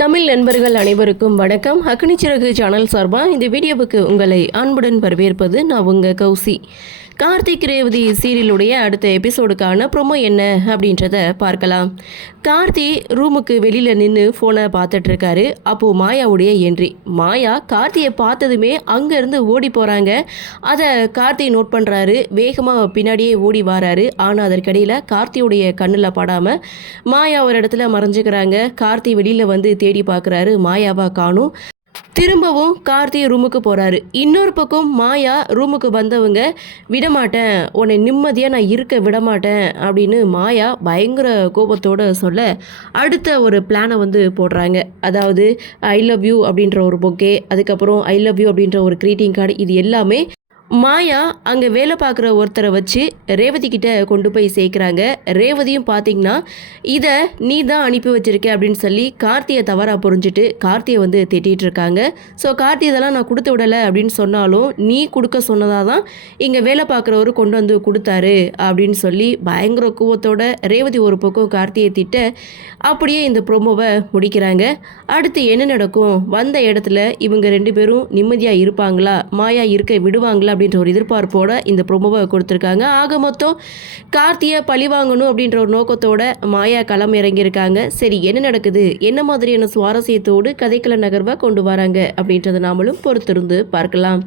தமிழ் நண்பர்கள் அனைவருக்கும் வணக்கம். அக்னிச்சிறகு சேனல் சார்பாக இந்த வீடியோவுக்கு உங்களை அன்புடன் வரவேற்பது நான் உங்கள் கௌசி. கார்த்திக் ரேவதி சீரியலுடைய அடுத்த எபிசோடுக்கான ப்ரொமோ என்ன அப்படின்றத பார்க்கலாம். கார்த்தி ரூமுக்கு வெளியில் நின்று ஃபோனை பார்த்துட்ருக்காரு. அப்போது மாயாவுடைய என்ட்ரி. மாயா கார்த்தியை பார்த்ததுமே அங்கேருந்து ஓடி போகிறாங்க. அதை கார்த்தி நோட் பண்ணுறாரு. வேகமாக பின்னாடியே ஓடி வராரு. ஆனால் அதற்கிடையில் கார்த்தியுடைய கண்ணில் படாமல் மாயா ஒரு இடத்துல மறைஞ்சிக்கிறாங்க. கார்த்தி வெளியில் வந்து தேடி பார்க்குறாரு. மாயாவை காணும். திரும்பவும் கார்த்தி ரூமுக்கு போகிறாரு. இன்னொரு பக்கம் மாயா ரூமுக்கு வந்தவங்க விடமாட்டேன், உன்னை நிம்மதியாக நான் இருக்க விடமாட்டேன் அப்படின்னு மாயா பயங்கர கோபத்தோடு சொல்ல அடுத்த ஒரு பிளானை வந்து போடுறாங்க. அதாவது ஐ லவ் யூ அப்படின்ற ஒரு பொக்கே, அதுக்கப்புறம் ஐ லவ் யூ அப்படின்ற ஒரு க்ரீட்டிங் கார்டு, இது எல்லாமே மாயா அங்கே வேலை பார்க்குற ஒருத்தரை வச்சு ரேவதி கிட்ட கொண்டு போய் சேர்க்குறாங்க. ரேவதியும் பார்த்திங்கன்னா இதை நீ தான் அனுப்பி வச்சிருக்க அப்படின்னு சொல்லி கார்த்தியை தவறாக புரிஞ்சுட்டு கார்த்தியை வந்து திட்டிகிட்டு இருக்காங்க. ஸோ கார்த்தி இதெல்லாம் நான் கொடுத்து விடலை அப்படின்னு சொன்னாலும் நீ கொடுக்க சொன்னதாக தான் இங்கே வேலை பார்க்குறவரு கொண்டு வந்து கொடுத்தாரு அப்படின்னு சொல்லி பயங்கர கோவத்தோட ரேவதி ஒரு பக்கம் கார்த்தியை திட்ட அப்படியே இந்த ப்ரோமோவை முடிக்கிறாங்க. அடுத்து என்ன நடக்கும், வந்த இடத்துல இவங்க ரெண்டு பேரும் நிம்மதியாக இருப்பாங்களா, மாயா இருக்க விடுவாங்களா அப்படின்ற ஒரு எதிர்பார்ப்போட இந்த ப்ரோமோவை கொடுத்துருக்காங்க. ஆக மொத்தம் கார்த்தியை பழி வாங்கணும் அப்படின்ற ஒரு நோக்கத்தோட மாயா களம் இறங்கியிருக்காங்க. சரி, என்ன நடக்குது, என்ன மாதிரியான சுவாரஸ்யத்தோடு கதைக்கள நகர்வை கொண்டு வராங்க அப்படின்றத நாமளும் பொறுத்திருந்து பார்க்கலாம்.